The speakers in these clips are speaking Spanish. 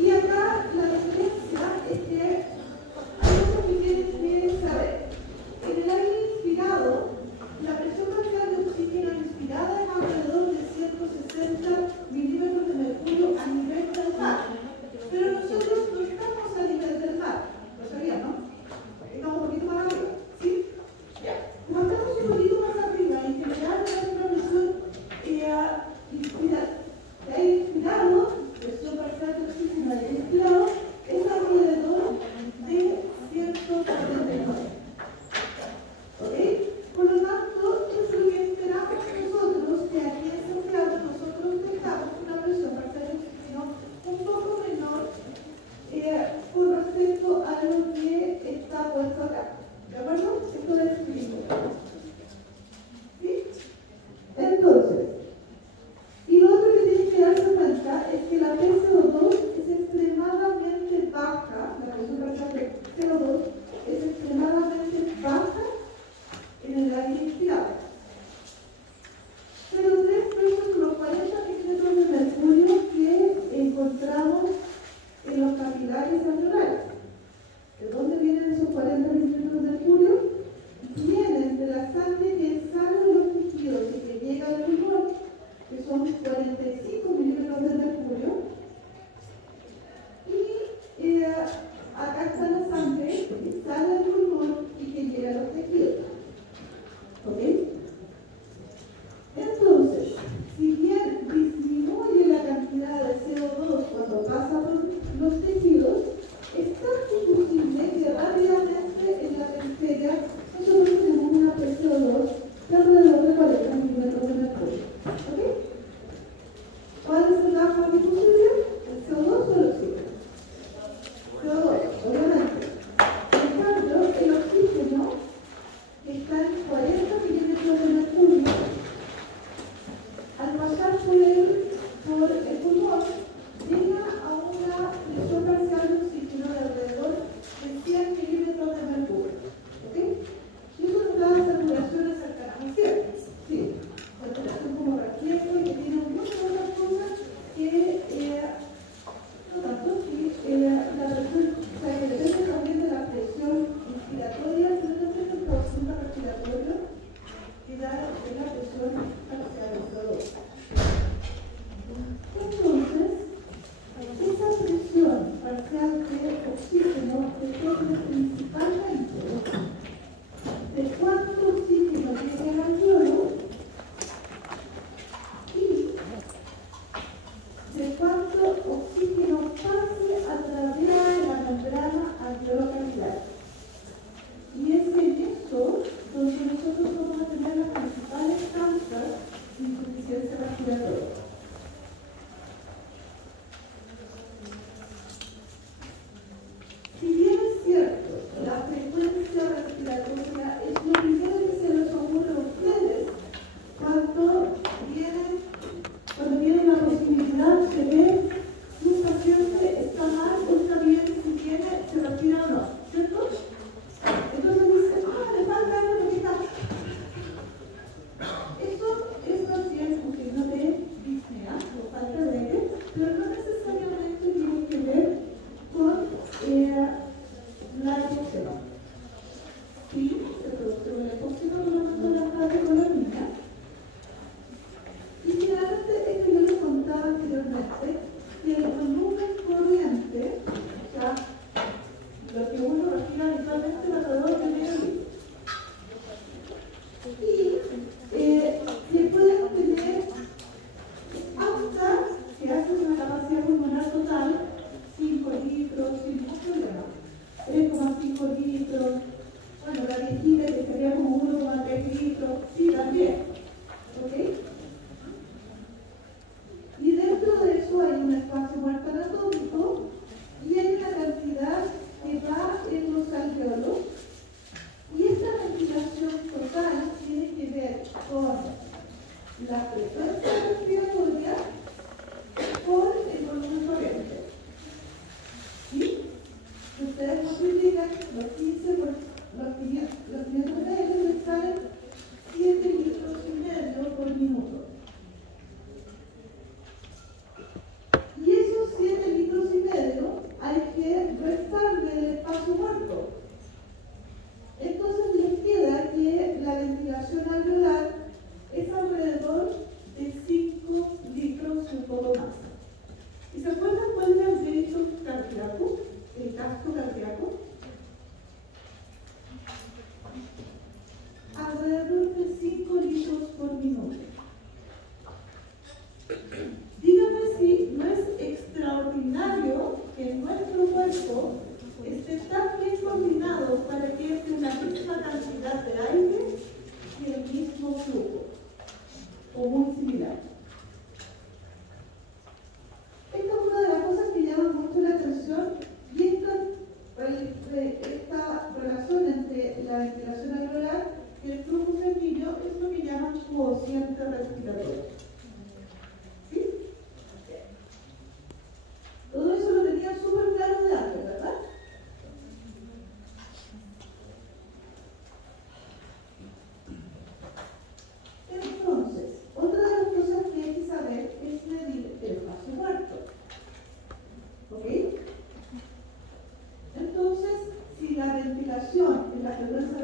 Y acá la diferencia es que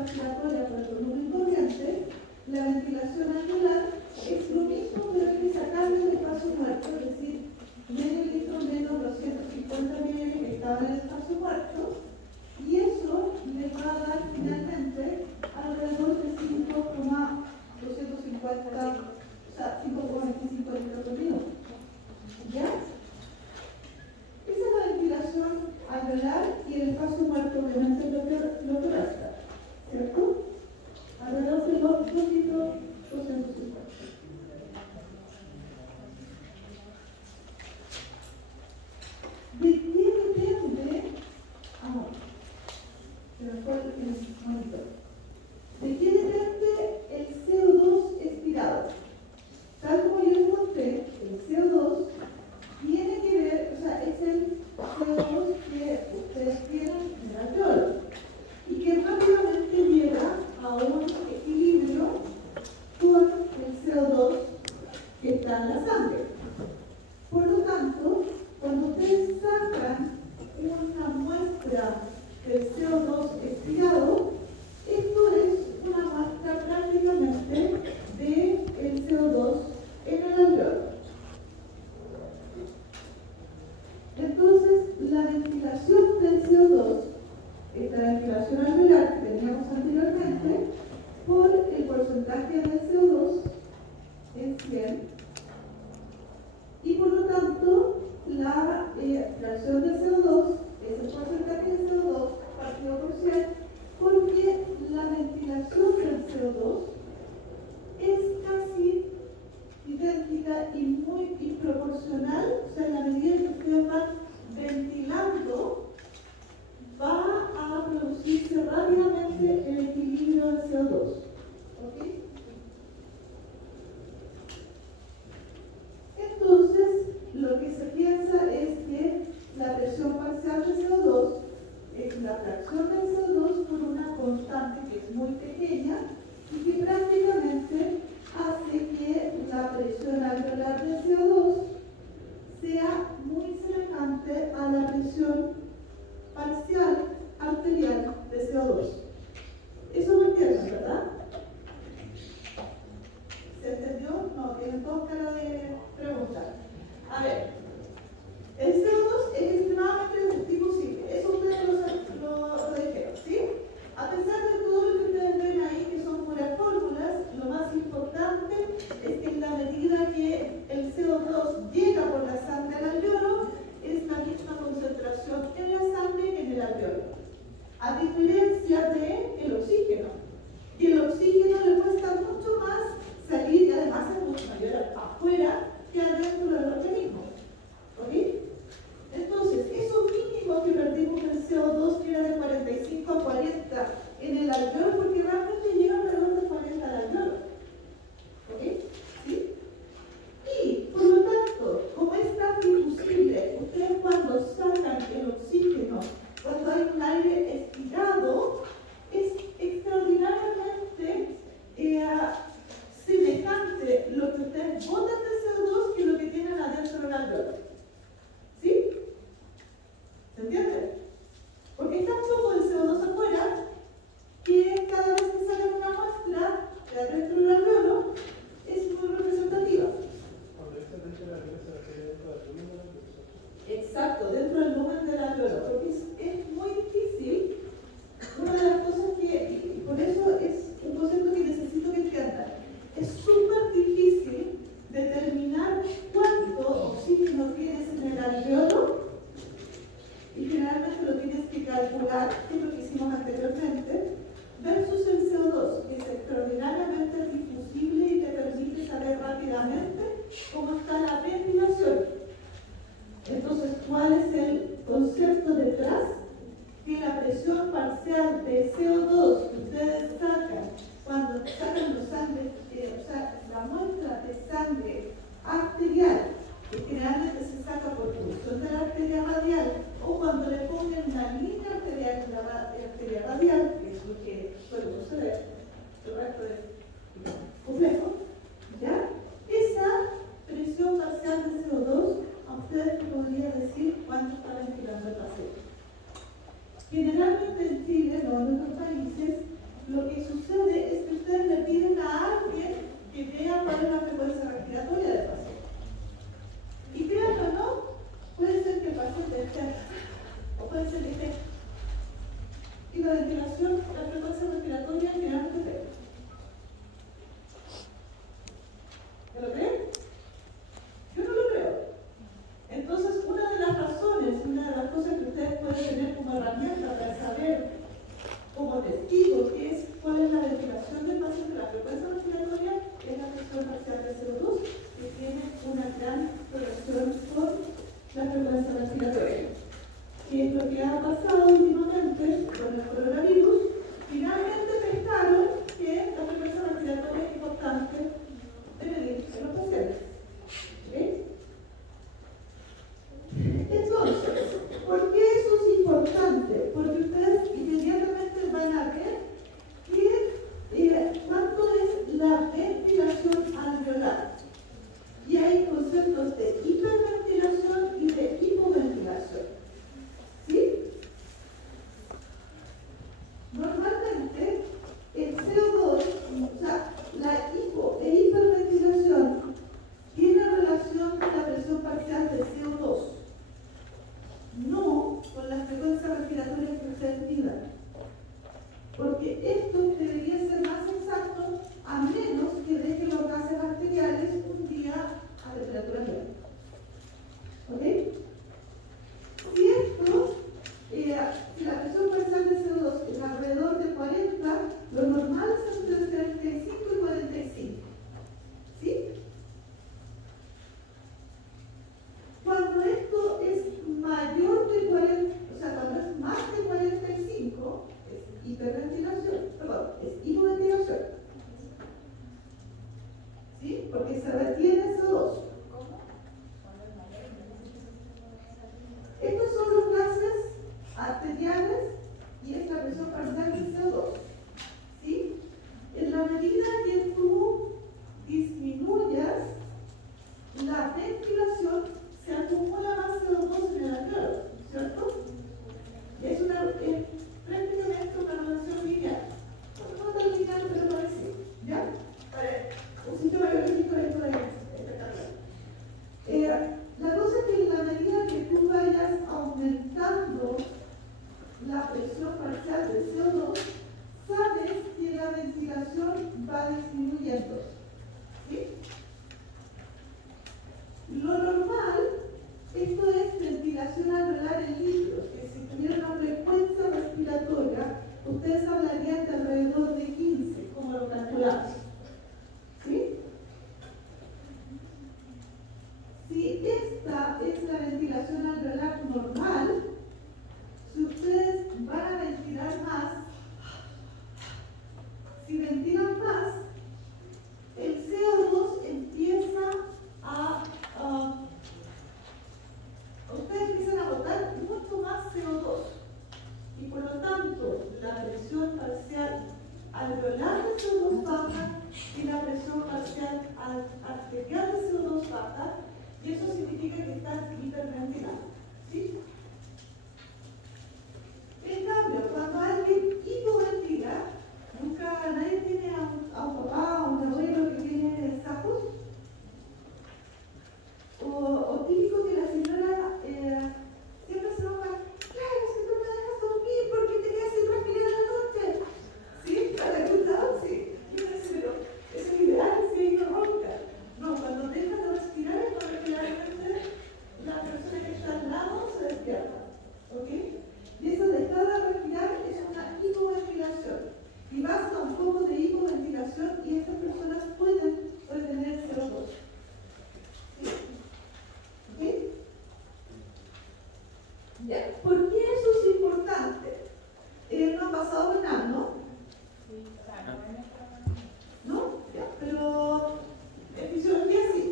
respiratoria por el volumen corriente, la ventilación alveolar es lo mismo, pero hay que sacarle el espacio muerto, es decir, medio litro menos los 150 ml que estaba en el espacio muerto, y eso le va a dar finalmente alrededor de 5,250, o sea, 5,25 litros por minuto. ¿Ya? Esa es la ventilación alveolar y el espacio muerto obviamente lo que resta, ¿cierto? Alrededor de los 2 litros 250. ¿De qué depende? Se me fue el monitor. ¿De qué depende el CO2 expirado? Tal como yo les conté, el CO2 tiene que ver, o sea, es el CO2 que ustedes tienen en el alveolo y que rápidamente llega a un equilibrio con el CO2 que está en la sangre. Por lo tanto, cuando ustedes sacan una muestra del CO2 expirado, esto es una muestra prácticamente del CO2 en el alveolo. Entonces, la ventilación del CO2, esta ventilación alveolar que teníamos anteriormente, por el porcentaje del CO2 es 100, y por lo tanto, la fracción del CO2 es el porcentaje de CO2 partido por 100, porque la ventilación del CO2 es casi idéntica y muy proporcional, o sea, en la medida que ustedes van ventilando, va a producirse rápidamente el equilibrio del CO2. ¿Ok? Entonces, lo que se piensa es que la presión parcial de CO2 es la fracción del CO2 por una constante que es muy pequeña y que prácticamente hace que la presión alveolar del CO2 sea muy semejante a la presión parcial arterial de CO2. Eso lo entienden, ¿verdad? ¿Se entendió? No, tienen todos cara de preguntar. A ver, el CO2 es extremadamente difusible, eso ustedes lo dijeron, ¿sí? A pesar de todo lo que ustedes ven ahí, que son puras fórmulas, lo más importante es que en la medida que el CO2 llega por la sangre al alveolo, es la misma concentración en la sangre que en el alveolo, a diferencia del oxígeno. Y el oxígeno le cuesta mucho más salir y además es mucho mayor afuera que adentro del organismo. ¿Ok? Entonces, eso mínimo que perdimos el CO2, que era de 45 a 40 en el alveolo, porque realmente llega alrededor de 40 al alveolo. ¿Ok? ¿Sí? Y, por lo tanto, como es tan difusible, ustedes cuando sacan el oxígeno, cuando hay un aire expirado, es extraordinariamente semejante lo que ustedes botan de CO2 que lo que tienen adentro del alveolo. ¿Sí? ¿Se entiende? Porque está poco de CO2 afuera que cada vez que sacan una muestra de adentro del alveolo es muy representativa. Cuando esta temperatura se refiere dentro del volumen del alveolo. Exacto, dentro del lumen del alveolo, porque es muy difícil. Una de las cosas que, y por eso es un concepto que necesito que entiendan, es súper difícil determinar cuánto oxígeno tienes en el alveolo y generalmente lo tienes que calcular, que es lo que hicimos anteriormente, versus el CO2, que es extraordinariamente difusible y te permite saber rápidamente cómo está la ventilación. Entonces, ¿cuál es el concepto detrás? Que la presión parcial de CO2 que ustedes sacan cuando sacan los sangre, o sea, la muestra de sangre arterial, que generalmente se saca por punción de la arteria radial, o cuando le ponen una línea arterial en la arteria radial, que es lo que suele suceder, el resto es complejo, ¿ya? Esa presión parcial de CO2, a ustedes les podría decir cuánto está ventilando el paciente. Generalmente en Chile, no en otros países, lo que sucede es que ustedes le piden a alguien que vea cuál es la frecuencia respiratoria del paciente. Y créanlo o no, puede ser que el paciente esté, o puede ser que esté. Y la ventilación, la frecuencia respiratoria generalmente ve. ¿Me lo creen? Yo no lo creo. Entonces, una de las razones, una de las cosas que ustedes pueden tener como herramienta para saber, como testigo, cuál es la ventilación del paciente, la frecuencia respiratoria, es la presión parcial de CO2, que tiene una gran relación con la frecuencia respiratoria. ¿Qué es lo que ha pasado últimamente con el coronavirus? Finalmente pescaron que la frecuencia respiratoria es importante de medir en los pacientes. ¿Okay? Entonces, ¿por qué eso es importante? Porque ustedes inmediatamente van a ver cuánto es la ventilación alveolar. Y hay conceptos de hiperventilación y de hipoventilación. ¿Sí? Normalmente, el CO2, o sea, la hiperventilación, tiene relación con la presión parcial de CO2, no con las frecuencias respiratorias que ustedes midan. Porque esto debería ser más exacto a menos que deje los gases bacteriales un día a temperatura ambiente. ¿Ok? Si la presión parcial de CO2 es alrededor de 40, lo normal es entre 35 y 45. ¿Sí? Cuando esto es mayor de 40, o sea, cuando es más de 45, es hiperventilación, perdón, es hipoventilación. ¿Sí? Porque se retiene CO2. Estos son los gases arteriales y es la presión parcial de CO2. ¿Sí? En la medida que tú disminuyas la ventilación, se acumula más CO2 en el alveolo, ¿cierto? Es prácticamente una relación lineal. No tan lineal, pero parecido. ¿Ya? Un sistema biológico es espectacular. La cosa es que en la medida que tú vayas aumentando la presión parcial de CO2, sabes que la ventilación va disminuyendo. ¿Sí? Lo normal, esto es ventilación alveolar en litros, que si tuviera una frecuencia respiratoria, ustedes hablarían de alrededor de 15, como lo calculamos. ¿Sí? Si esta es la ventilación alveolar normal, si ustedes van a ventilar más, si ventilan más, el CO2 empieza ustedes empiezan a botar mucho más CO2 y por lo tanto la presión parcial alveolar de CO2 baja y la presión parcial arterial de CO2 baja, y eso significa que están hiperventilando. ¿Sí? En cambio, cuando alguien hipoventila, nadie tiene a un papá o un abuelo que tiene sapos, o típico que la señora siempre se enoja, claro, si tú me dejas dormir porque te quedas sin respirar a la noche. ¿Sí? ¿Te has escuchado? Sí. Y uno dice, pero eso es ideal si no ronca. No, cuando dejas de respirar es cuando realmente la persona que está al lado se despierta. ¿Ok? Y eso de dejar de respirar es una hipoventilación. Y basta un poco de hipoventilación y estas personas pueden retener CO2. ¿Sí? ¿Sí? Ya. ¿Por qué eso es importante? No ha pasado de nada, ¿no? ¿No? Ya. Pero en fisiología sí.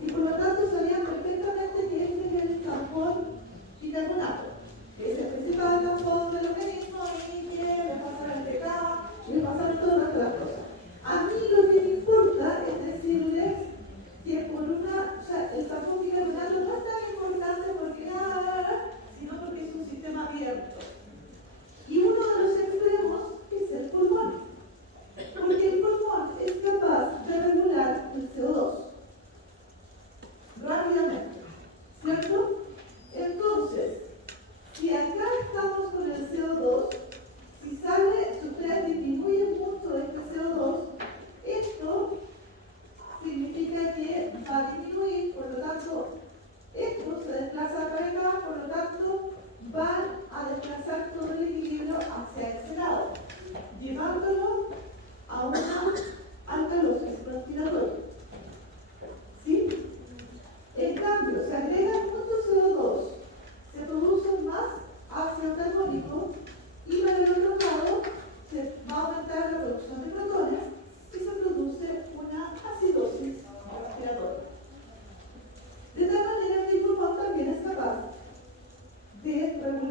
Y por lo tanto sabían perfectamente que este es el tampón bicarbonato, que es el principal tampón del organismo y que le pasa el pecado y le pasan todas las cosas. A mí lo que me importa es decirles que el tampón bicarbonato no es tan importante porque sino porque es un sistema abierto. Y uno de los extremos es el pulmón.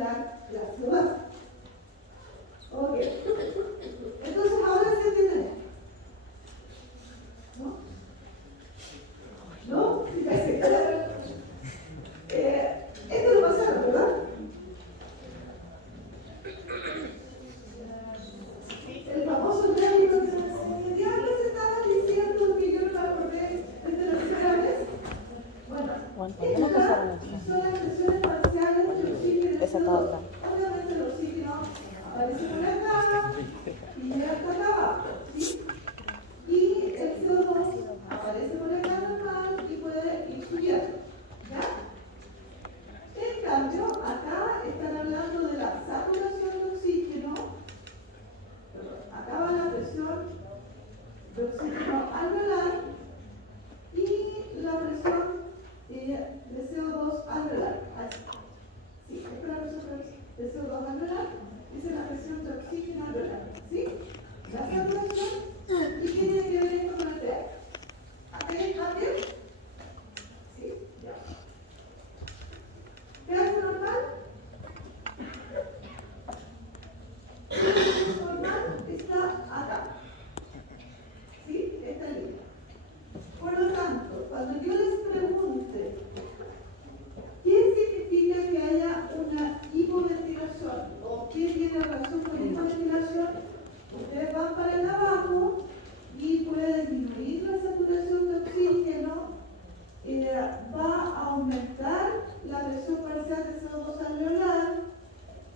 alveolar de la CO2. Ok. Entonces ahora se entiende. ¿No? ¿No? Esto lo pasaron, ¿verdad? El famoso médico que ya les estaba diciendo que yo no me acordé desde la primera vez. Bueno, estas son las presiones parciales del oxígeno y del CO2. Obviamente el oxígeno aparece por acá y llega hasta acá abajo, ¿sí? Y el CO2 aparece por acá normal y puede ir subiendo, ¿ya? En cambio, acá están hablando de la saturación de oxígeno. Acá va la presión de oxígeno alveolar y la presión de CO2 alveolar. Sí, esta es la presión de CO2 alveolar, dice la presión de oxígeno alveolar. ¿Sí? La saturación, ¿y qué tiene que ver esto con el pH? ¿Acá hay cambio? ¿Sí? Ya. pH normal. Normal está acá. ¿Sí? Esta línea. Por lo tanto, cuando yo les pregunte ¿qué significa que haya una hipoventilación o qué tiene razón con hipoventilación? Ustedes van para el abajo y puede disminuir la saturación de oxígeno, va a aumentar la presión parcial de CO2 alveolar,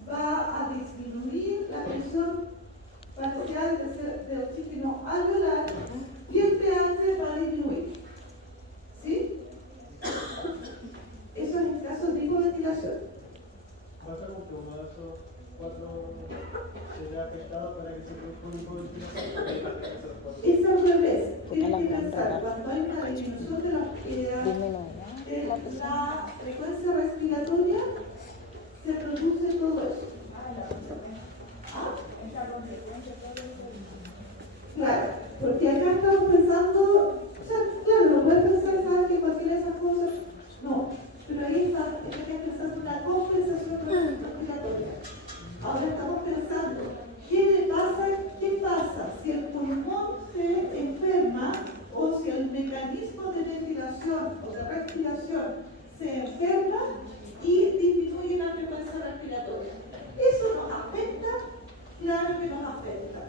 va a disminuir la presión parcial de oxígeno alveolar y el pH va a disminuir. ¿Sí? Eso es el caso de hipoventilación. ¿Pasa con que uno de esos cuatro se vea afectado para que se produzca una hipoventilación? Es al revés. Tienen que pensar, cuando hay una disminución de la frecuencia respiratoria, se produce todo eso. ¿Ah? Claro, porque acá estamos pensando, o sea, claro, no puedes pensar ¿sabes? Que cualquiera de esas cosas, no, pero ahí está pensando una compensación respiratoria. Ahora estamos pensando, ¿qué pasa si el pulmón se enferma o si el mecanismo de ventilación o de respiración se enferma y disminuye la frecuencia respiratoria? ¿Eso nos afecta? Claro que nos afecta.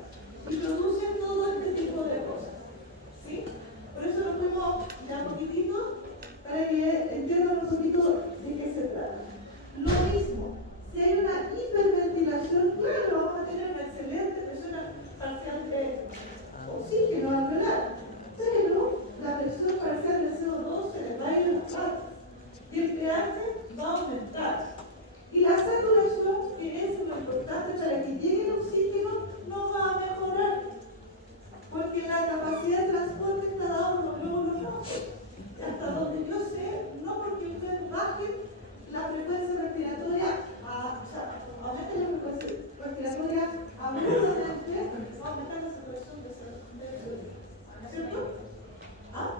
Y produce todo este tipo de cosas. ¿Sí? Por eso nos fuimos ya un poquitito para que entiendan un poquito de qué se trata. Lo mismo, si hay una hiperventilación, claro, vamos a tener una excelente presión parcial de oxígeno alveolar, pero la presión parcial de CO2 se les va a ir a las patas y el pH va a aumentar. Y la saturación, que es lo importante para que llegue el oxígeno, no va a mejorar, porque la capacidad de transporte está dada por los glóbulos rojos. Hasta donde yo sé, no porque ustedes bajen la frecuencia respiratoria, aumenten la frecuencia respiratoria agudamente, va a aumentar la saturación de CO2. ¿Cierto? ¿Ah?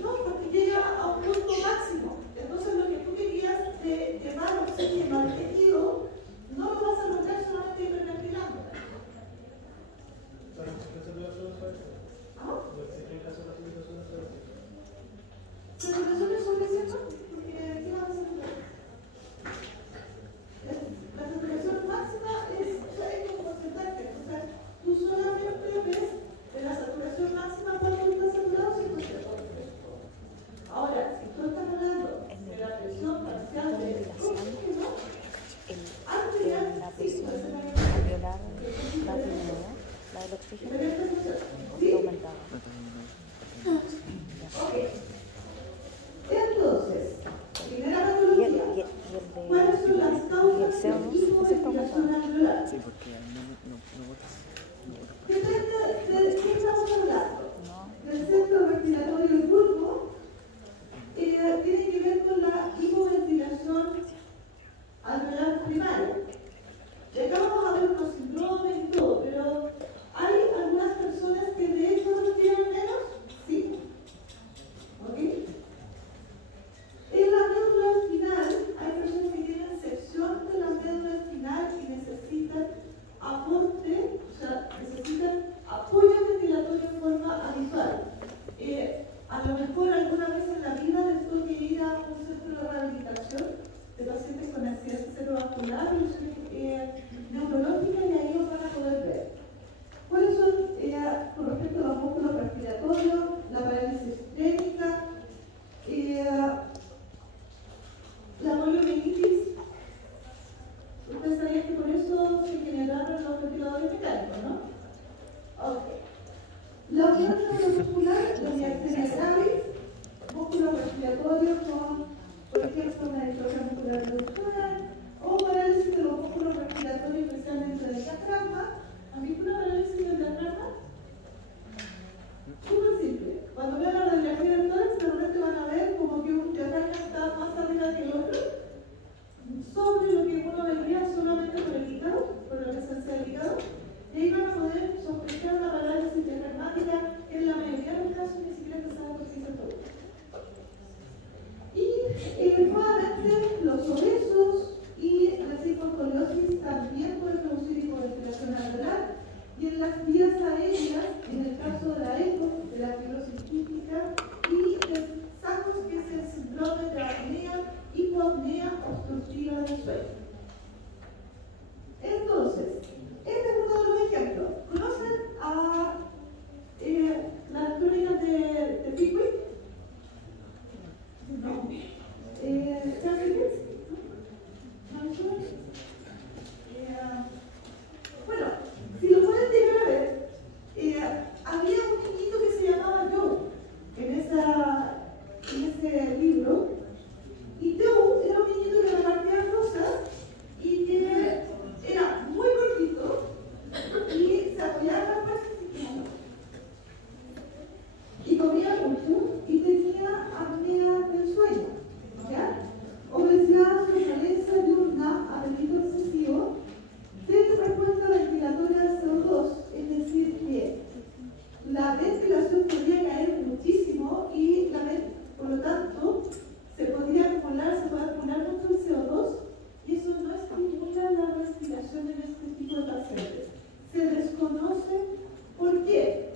No, porque llega a un punto máximo. Entonces lo que tú querías de llevar oxígeno al tejido, no lo vas a lograr solamente hiperventilando. ¿Ah? ¿Saturación es suficiente? Porque ¿qué vas a hacer? La saturación máxima es un porcentaje. O sea, tú solamente ves de la saturación máxima cuando estás saturado 100%. Ahora, si tú estás hablando de la presión parcial de oxígeno, la presión alveolar va a disminuir, la del oxígeno ¿sí? aumentaba. Ok. Entonces, primera patología. ¿Cuáles son las causas de hipoventilación alveolar? Sí, porque no botas. Depende de qué estamos hablando. Del centro respiratorio del pulmón, tiene que ver con la hipoventilación alveolar primaria. Y acá vamos a ver los síndromes y todo, pero hay algunas personas que de hecho respiran menos, sí. ¿Ok? En la médula espinal hay personas que obstructiva del sueño. Entonces, este es uno de los ejemplos. ¿Conocen a las crónicas de Pickwick? No. ¿Charlie Dickens? ¿No? ¿No suena? Bueno, si lo pueden llegar a ver, había un niñito que se llamaba Joe en ese libro, y Joe era un niñito que repartía rosas y que era muy gordito y se apoyaba en las patas y comía mucho y tenía apnea del sueño, ¿ya? Obesidad, somnolencia diurna, apetito excesivo, de respuesta ventilatoria CO2, es decir, que la ventilación podría caer muchísimo y por lo tanto se puede acumular mucho el CO2 y eso no estimula la respiración en este tipo de pacientes. Se desconoce por qué.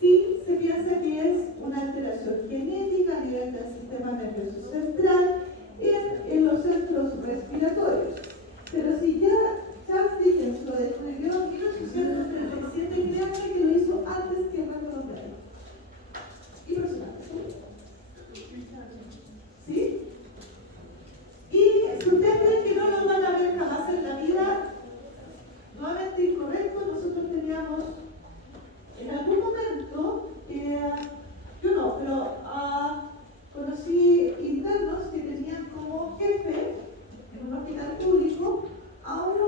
Sí se piensa que es una alteración genética a nivel del sistema nervioso central en los centros respiratorios. Pero si ya Charles Dickens lo descubrió en 1837, créanme que lo hizo antes que Paco Romero. Impresionante, ¿sí? Y si ustedes creen que no lo van a ver jamás en la vida, nuevamente incorrecto. Nosotros teníamos en algún momento, yo no, pero conocí internos que tenían como jefe en un hospital público a uno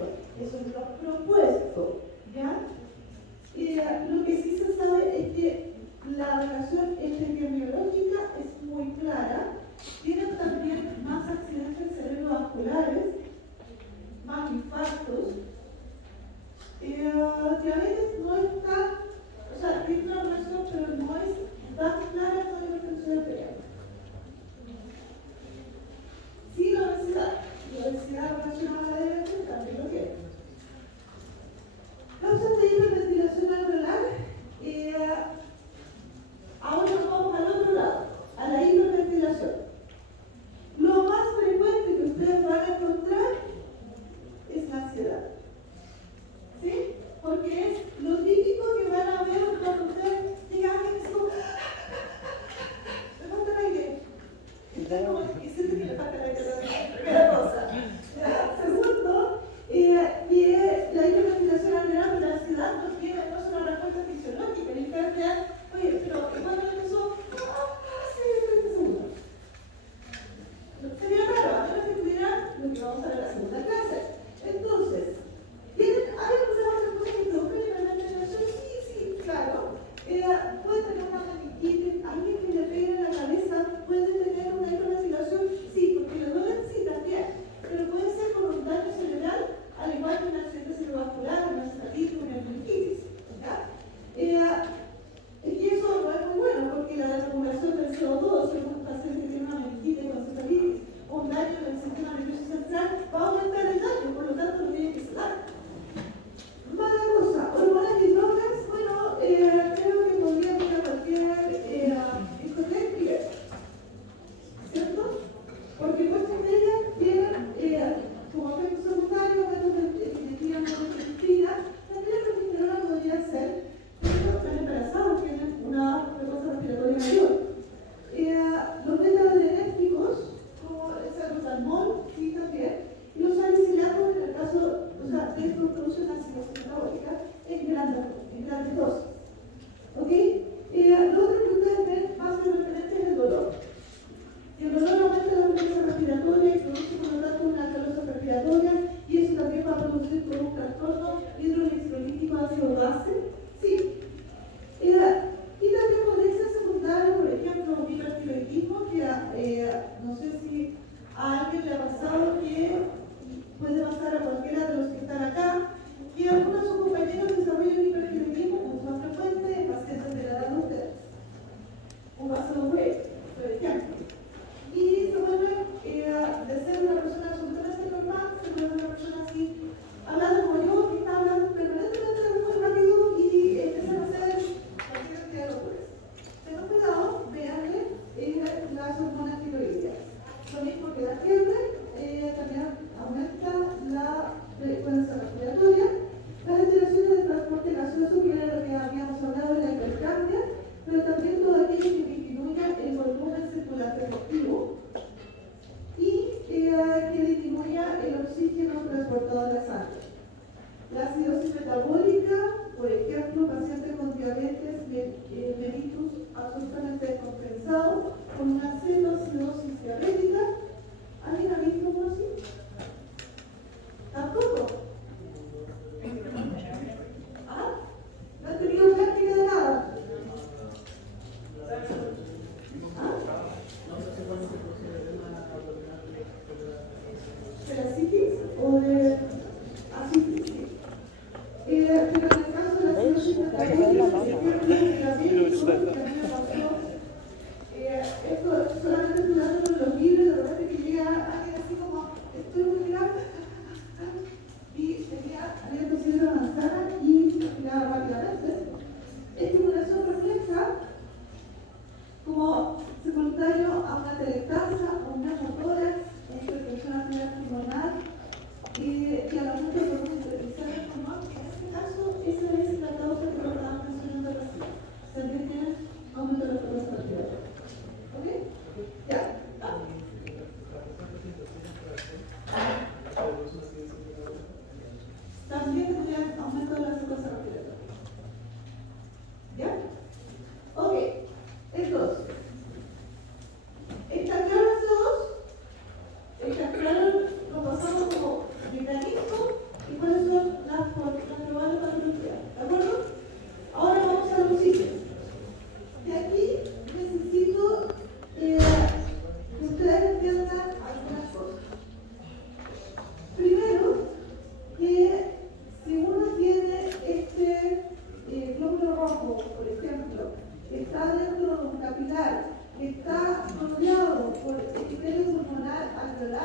tratamiento. Eso es lo propuesto, ¿ya? Lo que sí se sabe es que la relación epidemiológica es muy clara. Tienen también más accidentes cerebrovasculares, más infartos. Diabetes no es tan, o sea, tiene una relación, pero no es tan clara con la hipertensión arterial. Sí, la obesidad relacionada a la diabetes también lo tiene. Causas de hiperventilación alveolar. Ahora vamos al otro lado, a la hiperventilación. Lo más frecuente que ustedes van a encontrar es la ansiedad. ¿Sí? Porque es lo típico que van a ver cuando ustedes llegan a alguien y es como me falta el aire. Y sienten que le falta el aire también. Primera cosa. Segundo, que la hiperventilación alveolar de la ansiedad no es una respuesta fisiológica. Y ustedes vean, oye, pero ¿cuándo empezó? Sí, 30 segundos. Sería raro, a menos que tuvieran lo que vamos a ver en la segunda clase. Entonces, ¿hay alguna otra cosa que provoque la hiperventilación? Sí, claro. Puede tener una meningitis, alguien que le pegue en la cabeza puede tener una hiperventilación, sí, porque le duele, sí, también. Pero puede ser por un daño cerebral, al igual que un accidente cerebrovascular, una estatitis, una meningitis. Y eso no es muy bueno porque la acumulación del CO2 en un paciente que tiene una meningitis con cefalitis o un daño en el sistema nervioso central va a aumentar el daño, por lo tanto lo tiene que sacar. Mala cosa, hormonas y drogas, bueno, creo que podríamos ir a cualquier discoteca, ¿cierto? Porque muchas de ellas tienen como efecto secundario aumentos de epinefrina, norepinefrina, también la progesterona podría ser, pero los embarazados tienen una frecuencia respiratoria mayor. Los beta-adrenérgicos, como el salbutamol, sí también, y los salicilatos en el caso, o sea, de estos producen acidosis metabólica en grandes dosis. ¿Ok? Lo otro que ustedes ven más frecuentemente es el dolor. El dolor aumenta la frecuencia respiratoria y produce por lo tanto una alcalosis respiratoria y eso también va a producir por un trastorno hidroelectrolítico ácido base. Sí. Y también podría ser secundario, por ejemplo, un hipertiroidismo, que no sé si a alguien le ha pasado que puede pasar a cualquiera de los que están acá, que algunos de sus compañeros desarrollan hipertiroidismo mucho más frecuente en pacientes de la edad de ustedes. Un vaso de Wade, por ejemplo. Y se vuelve de ser una persona absolutamente normal, se vuelve una persona así, hablando como yo, que está hablando permanentemente muy rápido y empiezan a hacer cualquier cantidad de locuras. Tengan cuidado, véanle las hormonas tiroideas. Lo mismo que la fiebre,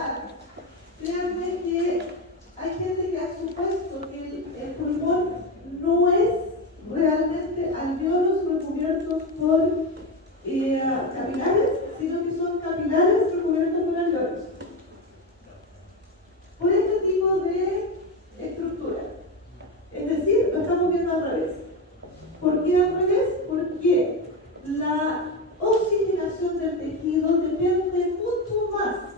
respirar. Créanme que hay gente que ha supuesto que el pulmón no es realmente alveolos recubiertos por capilares, sino que son capilares recubiertos por alveolos. Por este tipo de estructura. Es decir, lo estamos viendo al revés. ¿Por qué al revés? Porque la oxigenación del tejido depende mucho más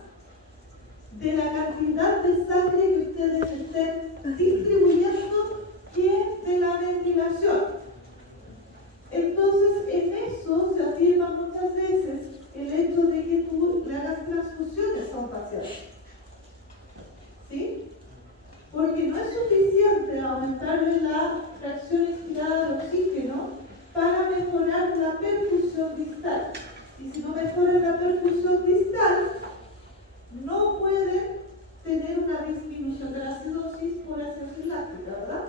de la cantidad de sangre que ustedes estén distribuyendo que de la ventilación. Entonces, en eso se afirma muchas veces el hecho de que tú le hagas transfusiones a un paciente. ¿Sí? Porque no es suficiente aumentarle la fracción inspirada de oxígeno para mejorar la perfusión distal. Y si no mejoran la perfusión distal, no pueden tener una disminución de la acidosis por acidosis láctica, ¿verdad?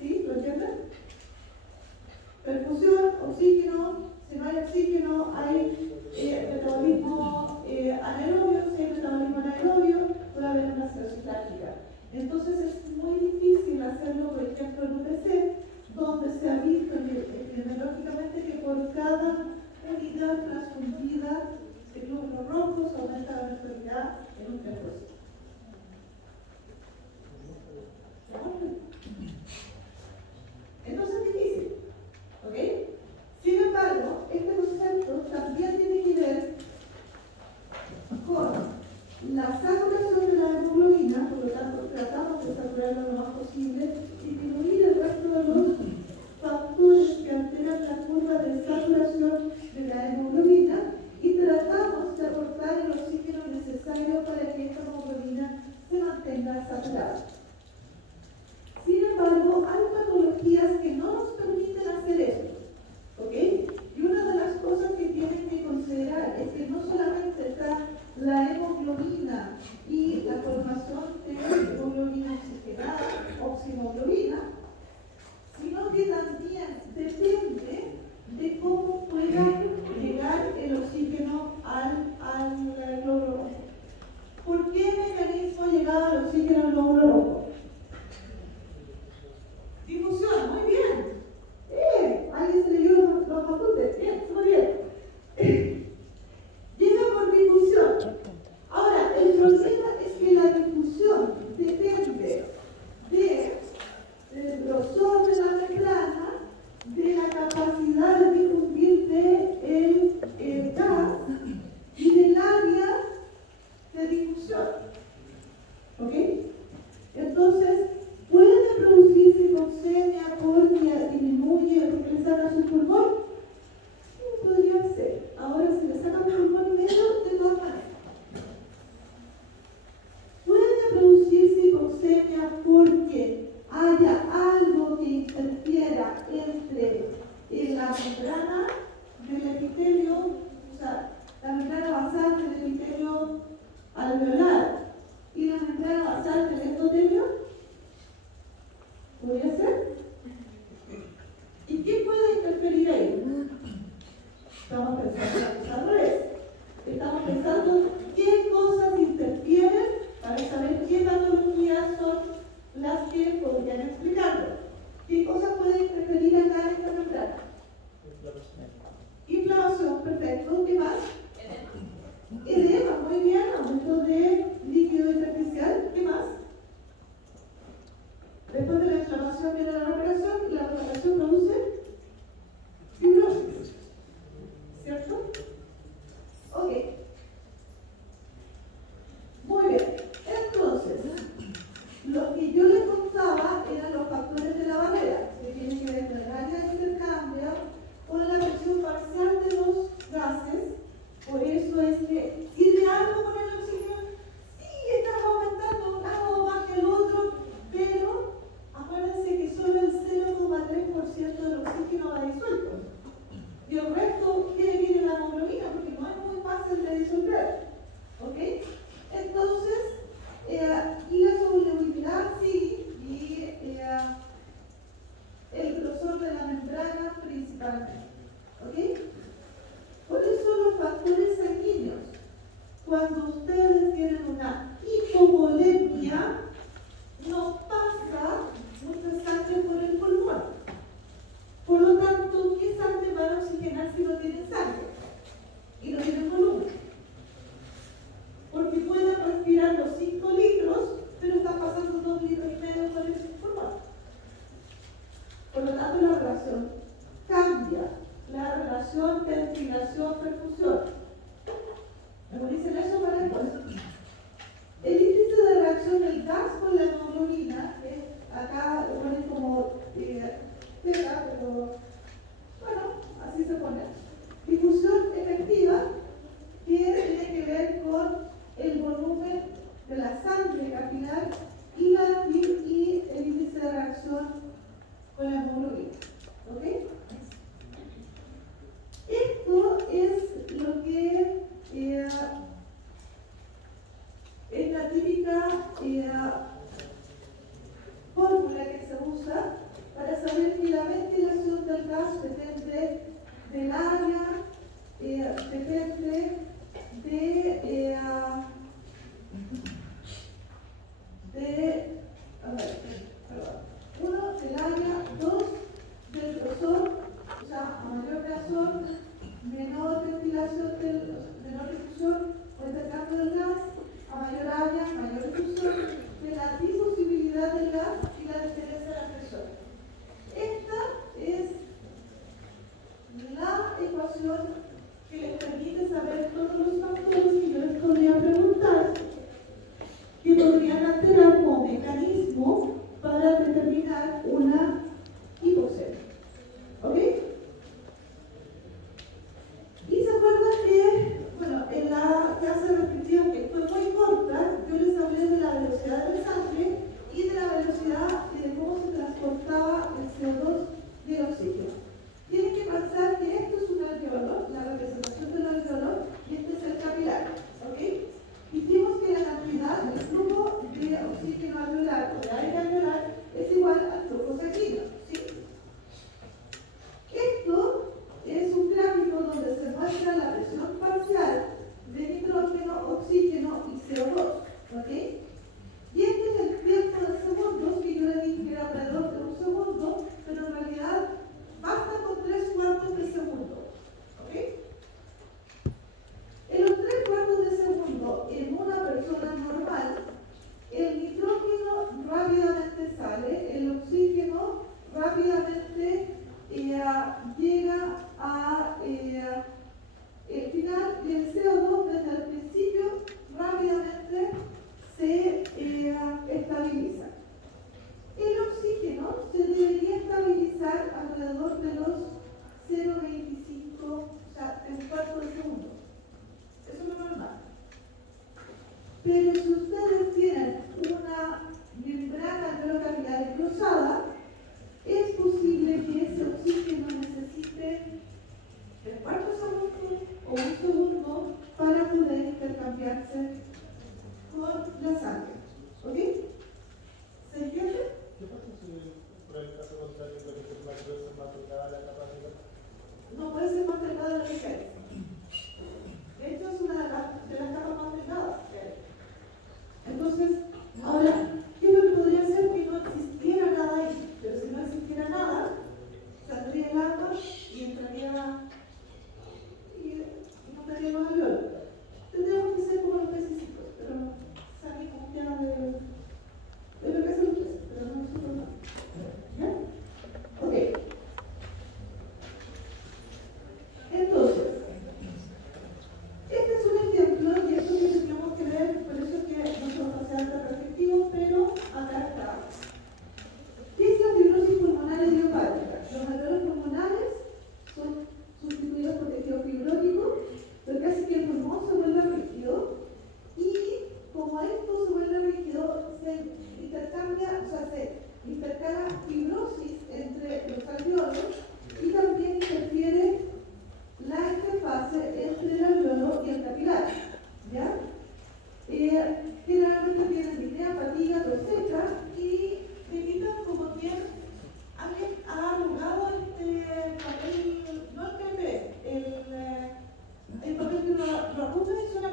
¿Sí? ¿Lo entienden? Perfusión, oxígeno. Si no hay oxígeno, hay metabolismo anaerobio. Si hay metabolismo anaerobio, puede haber una acidosis láctica. Entonces es muy difícil hacerlo, por ejemplo, en UTC, donde se ha visto epidemiológicamente que por cada unidad transfundida de glóbulos rojos aumenta la mortalidad en un 3%. Entonces es difícil, ¿ok? Sin embargo, este concepto también tiene que ver con la saturación de la hemoglobina, por lo tanto tratamos de saturarla lo más posible, disminuir el resto de los factores que alteran la curva de saturación de la hemoglobina y tratamos de aportar el oxígeno necesario para que esta hemoglobina se mantenga saturada. Sin embargo, hay patologías que no nos permiten hacer eso, ¿ok? Y una de las cosas que tienen que considerar es que no solamente está la hemoglobina y la formación de hemoglobina oxigenada, oximoglobina, sino que también depende de cómo pueda llegar el oxígeno al glóbulo rojo. ¿Por qué mecanismo llegaba el oxígeno al glóbulo rojo? Difusión, muy bien. Alguien se leyó los apuntes. Bien, muy bien. Llega por difusión. Ahora, el problema es que la difusión depende del grosor de la membrana, de la capacidad de difundir el gas y del área de difusión. ¿Ok? Entonces, puede producirse hipoxemia porque disminuye, porque le saca su pulmón. Sí, podría ser. Ahora, si le sacan el pulmón menos, de todas maneras. Puede producirse hipoxemia porque haya algo que interfiera entre la membrana del epitelio, o sea, la membrana basal del epitelio alveolar y la membrana basal del endotelio. ¿Podría ser? ¿Y qué puede interferir ahí? Estamos pensando al revés. Estamos pensando qué cosas interfieren para saber qué patologías son las que podrían explicarlo. ¿Qué cosas pueden interferir acá en esta membrana? Inflamación, perfecto. ¿Qué más? Edema, muy bien. Aumento de líquido intersticial. ¿Qué más? Después de la inflamación viene la recuperación y la recuperación produce fibrosis. ¿Cierto? Ok. Muy bien. Entonces, lo que yo les contaba eran los factores de la barrera, que tienen que ver con el área de intercambio, con la presión parcial de los gases. Por eso es que sirve algo con el oxígeno. una hipovolemia, no pasa mucha sangre por el pulmón. Por lo tanto, ¿qué sangre van a oxigenar si no tienen sangre? Y no tienen volumen. Porque pueden respirar los 5 litros, pero están pasando 2,5 litros por el pulmón. Por lo tanto, la relación cambia. La relación ventilación-perfusión. Memorizan eso para después. El índice de reacción del gas con la hemoglobina, que acá lo ponen como teta, pero bueno, así se pone. Difusión efectiva, que tiene que ver con el volumen de la sangre capilar y el índice de reacción con la hemoglobina. ¿Ok? Esto es lo que es la típica fórmula que se usa para saber que la ventilación del gas depende del área, depende uno, del área, 2, del grosor, o sea, a mayor grosor, menor ventilación, menor difusión o intercambio del gas, a mayor área, mayor difusión, de la difusibilidad del gas y la diferencia de la presión. Esta es la ecuación que les permite saber todos los factores que yo les podría preguntar, que podrían alterar como mecanismo para determinar una hipoxemia. ¿Ok? Y se acuerdan que, bueno, en la clase respectiva, que fue muy corta, yo les hablé de la velocidad de la sangre y de la velocidad de cómo se transportaba el CO2 y el oxígeno. Tienen que pensar que esto es un alveolo, la representación del alveolo, y este es el capilar. ¿Ok? Dijimos que la cantidad, el flujo de oxígeno alveolar o de aire alveolar es igual al flujo sanguíneo. ¿Sí? Esto es un gráfico donde se muestra la presión parcial de nitrógeno, oxígeno y CO2. ¿Ok? Y este es el tiempo de segundos, que yo le dije que era alrededor de un segundo, pero en realidad basta con 3/4 de segundo. ¿Ok? En los 3/4 de segundo, en una persona normal, el nitrógeno rápidamente sale, el oxígeno rápidamente llega a el final y el CO2 desde el principio rápidamente se estabiliza. El oxígeno se debería estabilizar alrededor de los 0,25, o sea, 3/4 de segundo. Eso es lo normal. Pero si ustedes tienen una membrana alveolo-capilar cruzada, es posible que ese oxígeno necesite 3/4 segundos o un segundo para poder intercambiarse con la sangre. ¿Ok? ¿Se entiende? ¿Qué pasa si por el caso contrario de que es más delgada la capacidad? No puede ser más delgada de lo que es. De hecho, es una de las capas más delgadas que hay. Entonces, ahora, ¿qué es lo que podría ser que no existiera nada ahí? Pero si no existiera nada, saldría el agua y entraría y no estaría los alveolos. Tendríamos que ser como los pececitos, pero salimos ya de lo que hacen los peces, pero no nosotros no. ¿Ya? Ok. Entonces, este es un ejemplo y esto que teníamos que ver, por eso es que no se va a hacer tan perfectivo, pero acá está. ¿Qué es la fibrosis pulmonar idiopática? Los alveolos pulmonares son sustituidos por tejido fibrótico, lo que hace que el pulmón se vuelva rígido y como esto se vuelve rígido, se intercala fibrosis entre los alveolos y también interfiere la interfase entre el alveolo y el capilar. ¿Ya? Generalmente tienen disnea, fatiga, seca y imitan como quien alguien ha arrugado papel, no el PP, el papel que lo arruga y suena.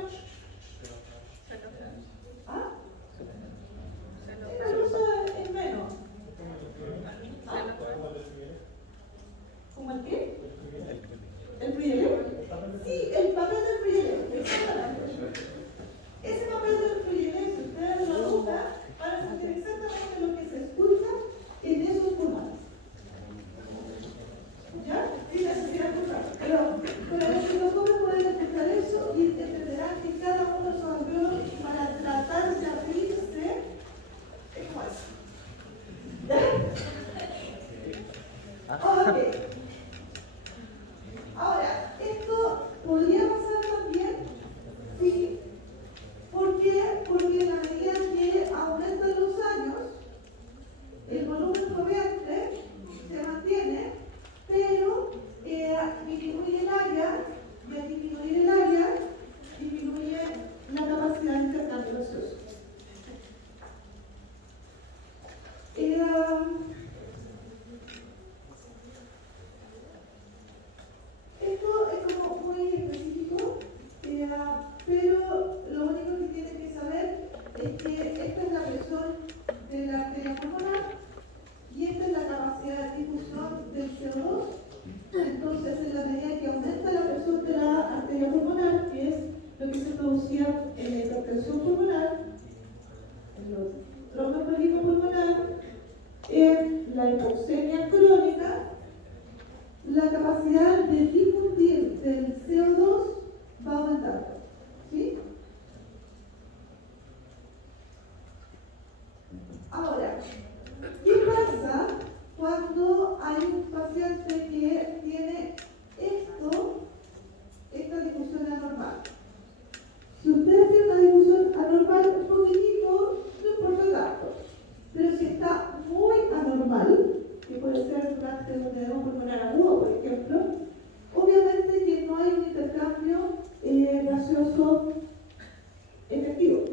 efectivo,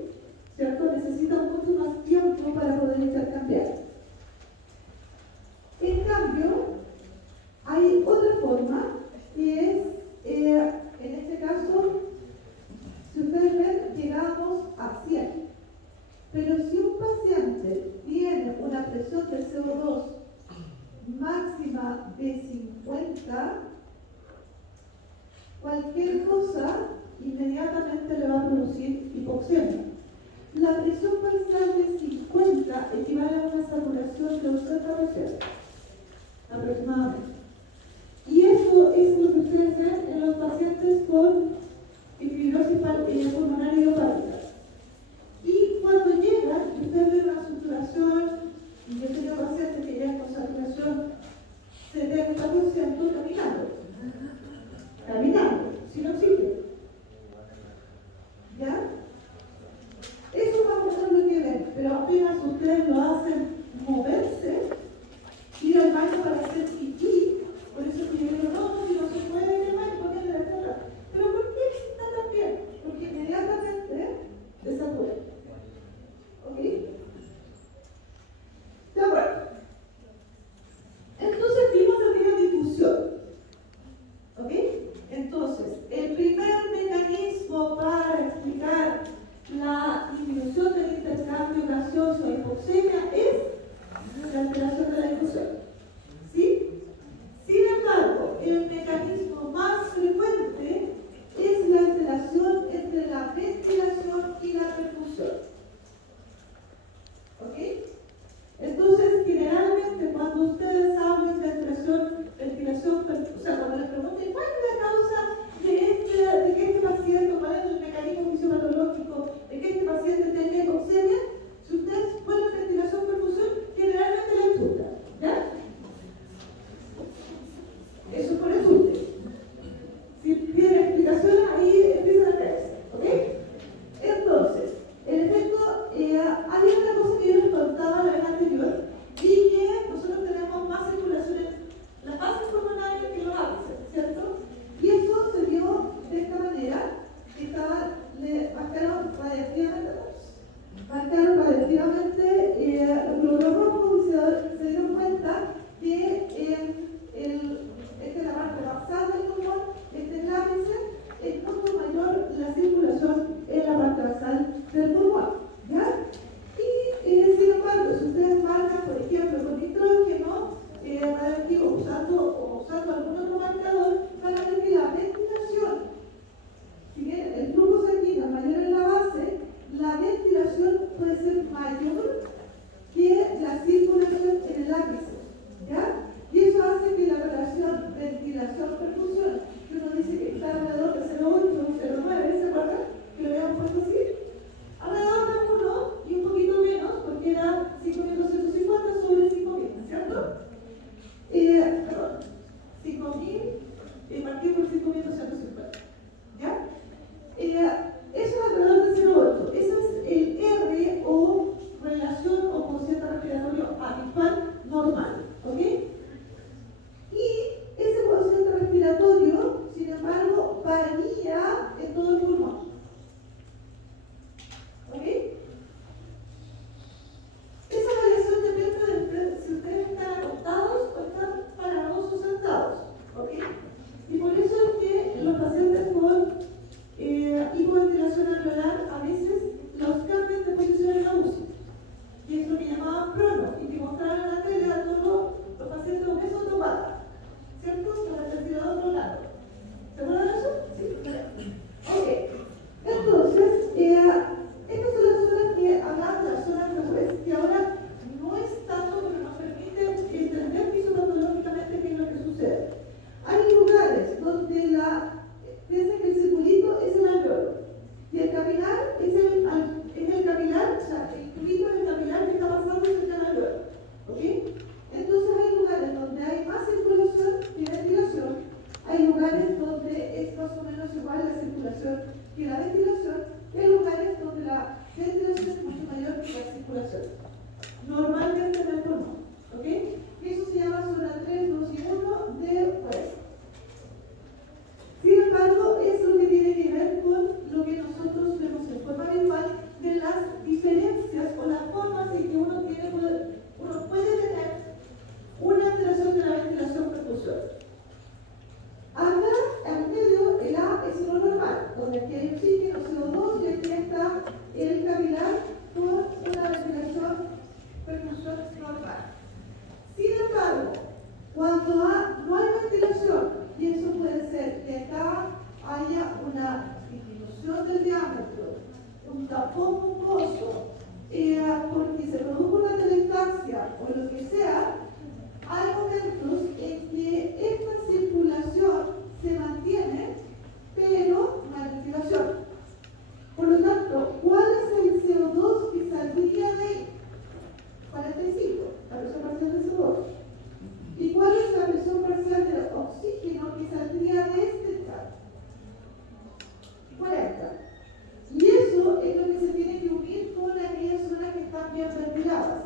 ¿cierto? Necesita mucho más tiempo para poder intercambiar. En cambio, hay otra forma que es, en este caso, si ustedes ven, llegamos a 100. Pero si un paciente tiene una presión de CO2 máxima de 50, cualquier cosa inmediatamente le va a producir hipoxemia. La presión parcial de 50 equivale a una saturación de 80% aproximadamente. Y eso es lo que ustedes ven en los pacientes con fibrosis pulmonar idiopática. Y cuando llegan, ustedes ven una saturación, y yo he tenido pacientes que llegan con saturación 70% caminando, sin oxígeno. ¿Ya? Eso más o menos lo que ven, pero apenas ustedes lo hacen moverse, ir al baño para hacer pipí, por eso es que yo digo, no, si no se puede ir al baño, ¿por qué le da? Pero ¿por qué está tan bien? Porque inmediatamente desatura. ¿Ok? De acuerdo. Entonces vimos lo que es la difusión. ¿Ok? Entonces, el primer mecanismo para explicar la disminución del intercambio gaseoso hipoxemia es la alteración de la difusión. ¿Sí? Sin embargo, el mecanismo más frecuente es la alteración entre la ventilación y la perfusión. ¿Ok? Entonces, generalmente cuando ustedes hablan de ventilación, o sea, cuando les pregunten cuál es la causa de que este paciente, cuál es el mecanismo fisiopatológico de que este paciente tenga hipoxemia, si ustedes ponen ventilación perfusión, generalmente la insultan. ¿Ya? Eso es por insulte. Si piden explicaciones, ahí empiezan a tenerse. ¿Ok? Entonces, en efecto, hay otra cosa que yo les contaba la vez anterior, y que nosotros tenemos más circulación en las bases pulmonares que los ápices, ¿cierto? Y eso se dio de esta manera, que marcaron radiactivamente los glóbulos rojos y se dieron cuenta que esta es la parte basal del pulmón, este es el ápice, es mucho mayor la circulación en la parte basal del pulmón. ¿Ya? Y sin embargo, si ustedes marcan, por ejemplo, con nitrógeno radioactivo usando algún otro marcador, van a ver que la ventilación, si bien el flujo sanguíneo es mayor en la base, la ventilación puede ser tapón mucoso, porque se produjo una telestasia o lo que sea, hay momentos en que esta circulación se mantiene, pero no hay ventilación. Por lo tanto, ¿cuál es el CO2 que saldría de ahí? 45, la presión parcial del CO2. ¿Y cuál es la presión parcial del oxígeno que saldría de este chat? 40. Y eso es lo que se tiene que unir con aquellas zonas que están bien ventiladas.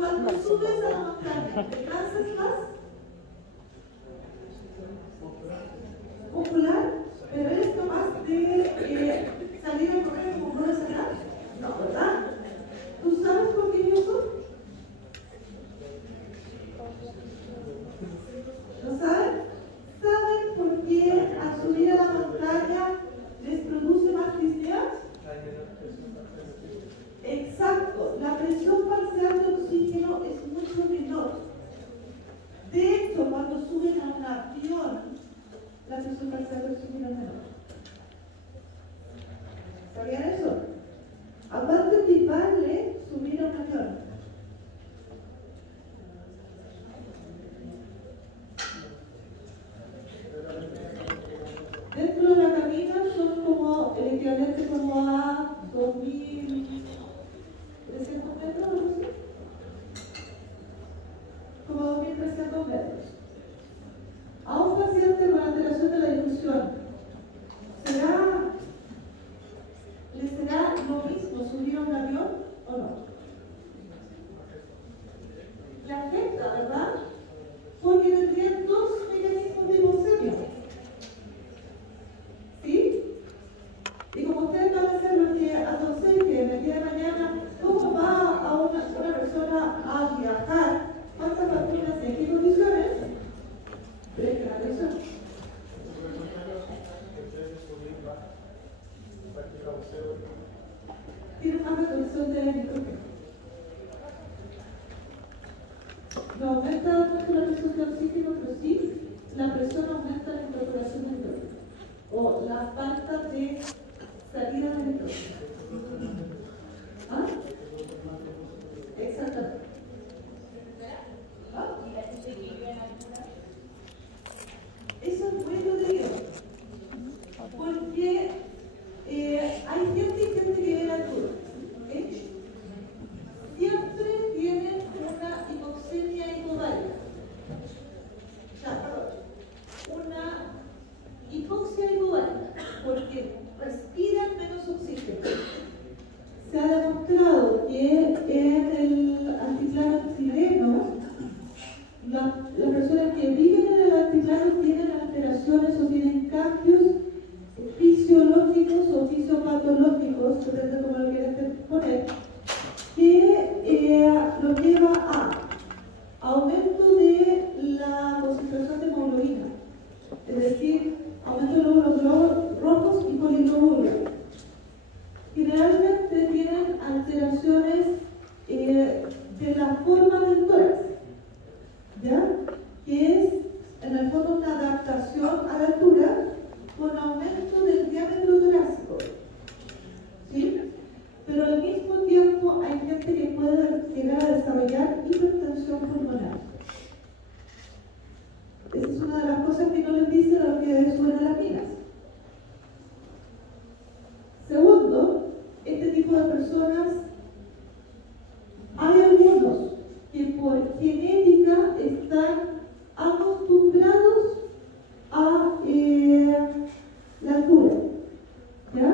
Cuando subes a la montaña, ¿te cansas más? Muscular, pero eres capaz de salir a correr como profesional. No, ¿verdad? ¿Tú sabes por qué es eso? ¿No saben? ¿Saben por qué al subir a la montaña les produce más disnea? Exacto, la presión parcial de oxígeno es mucho menor. De hecho, cuando suben a un avión, la presión parcial de oxígeno es menor. ¿Sabían eso? ¿A cuánto equivale subir a un avión? Dentro de la cabina son como el equivalente como a 2.300 metros, algo así. Como 2.300 metros. A un paciente con alteración de la difusión, ¿le será lo mismo subir a un avión o no? Le afecta, ¿verdad? Porque tendría dos mecanismos de hipoxemia. ¿Sí? Y como ustedes van a hacer lo que aconsejen el día de mañana, ¿cómo va a una persona a viajar? ¿Cuántas vacunas y en qué condiciones? Presten atención. Tiene más retención de nitrógeno. No aumenta mucho la presión de oxígeno, pero sí la presión aumenta la incorporación de nitrógeno o la falta de salida de nitrógeno. ¿Ah? Exactamente. ¿Ah? Eso es bueno de Dios, porque hay gente y gente que vive en altura. ¿Okay? Siempre tienen una hipoxemia hipovárica. Una hipoxia hipovárica, porque respiran menos oxígeno. Se ha demostrado que en el altiplano chileno, las personas que viven en el altiplano tienen alteraciones o tienen cambios fisiológicos o fisiopatológicos, depende de cómo lo quieras poner, que lo lleva a aumento de la concentración de hemoglobina, es decir, aumento de los glóbulos rojos y poliglóbulos. Generalmente tienen alteraciones de la forma del tórax, ¿ya? Que es en el fondo una adaptación a la altura con aumento del diámetro torácico, ¿sí? Pero al mismo tiempo hay gente que puede llegar a desarrollar hipertensión pulmonar. Esa es una de las cosas que no les dicen a los que suben a las minas. Segundo, este tipo de personas, hay algunos que por genética están acostumbrados a la altura, ¿ya?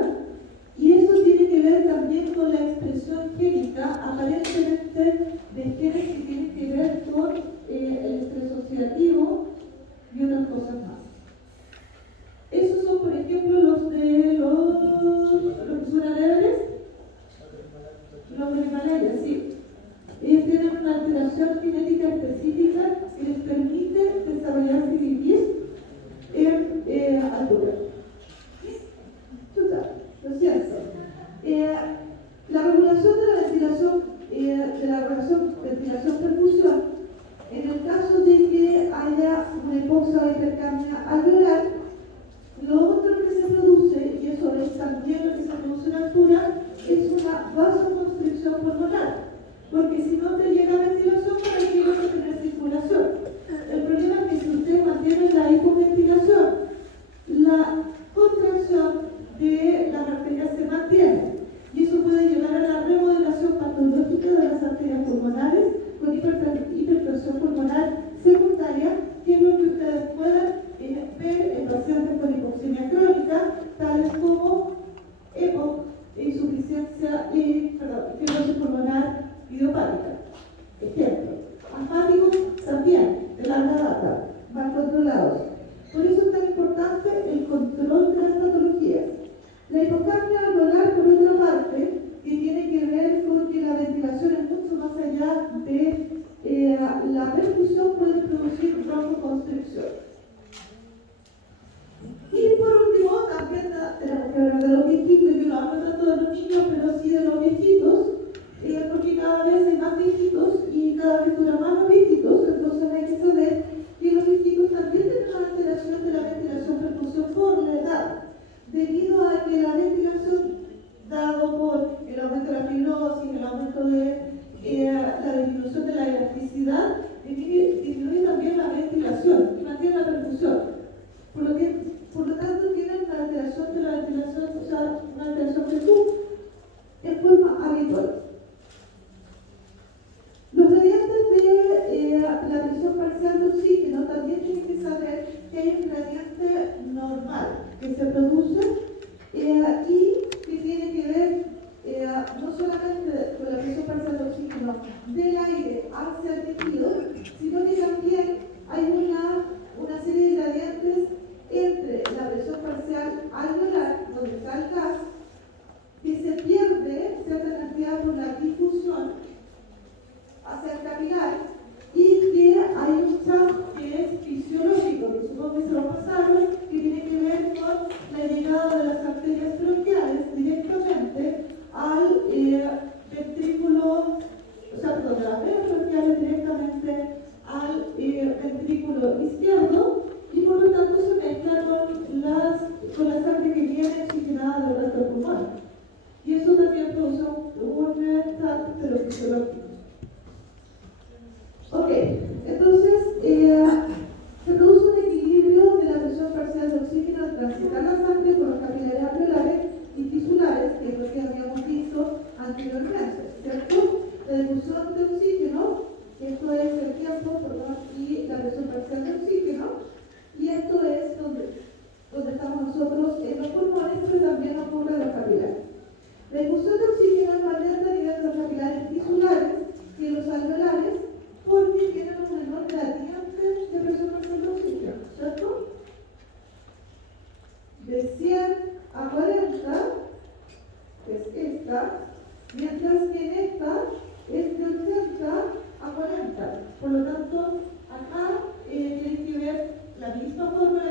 Y eso tiene que ver también con la expresión génica, aparentemente de genes que tienen que ver con el estrés oxidativo y otras cosas más. Esos son, por ejemplo, los que suenan a Everest, los del Himalaya, sí. Ellos tienen una alteración genética específica que les permite desarrollarse y vivir en altura. Lo siento. La regulación de la ventilación, ventilación-perfusión, en el caso de que haya una hipoxia o hipercapnia alveolar, lo otro que se produce, y eso es también lo que se produce en altura, es una vasoconstricción pulmonar, porque si no te llega ventilación, para que no tener circulación. El problema es que si usted mantiene la perfusión. Y por último, también tenemos que hablar de los viejitos. Yo no hablo tanto de los niños, pero sí de los viejitos, porque cada vez hay más viejitos y cada vez duran más los viejitos. Entonces hay que saber que los viejitos también tienen una alteración de la ventilación-perfusión por la edad, debido a que la ventilación, dado por el aumento de la fibrosis, el aumento de la disminución de la elasticidad, disminuye también la ventilación y mantiene la perfusión. Por lo tanto, tienen una alteración de la ventilación, o sea, una alteración de PUC en forma habitual. Los gradientes de la presión parcial de oxígeno también tienen que saber que hay un gradiente normal que se produce y que tiene que ver no solamente con la presión parcial de oxígeno del aire hacia el tejido, sino que también hay una serie de gradientes entre la presión parcial alveolar, donde está el gas, que se pierde cierta cantidad por la difusión hacia el capilar, y que hay un chat que es fisiológico, que supongo que se lo pasaron, que tiene que ver con la llegada de las arterias bronquiales directamente al ventrículo, o sea, perdón, de las venas bronquiales directamente al ventrículo izquierdo, y por lo tanto se mezcla con la sangre que viene oxigenada del resto del pulmón. Y eso también produce un chat de los fisiológicos. Ok, entonces se produce un equilibrio de la presión parcial de oxígeno al transitar la sangre por los capilares alveolares y tisulares, que es lo que habíamos visto anteriormente, ¿cierto? La difusión de oxígeno, esto es el tiempo, perdón, y la presión parcial de oxígeno, y esto es donde estamos nosotros en los pulmones, pero también ocurre en los capilares. La difusión de oxígeno es más lenta a nivel de los capilares tisulares que los alveolares, porque tienen un menor gradiente de presión parcial de oxígeno, ¿cierto? De 100 a 40 es esta, mientras que en esta es de 80 a 40. Por lo tanto, acá tienen que ver la misma fórmula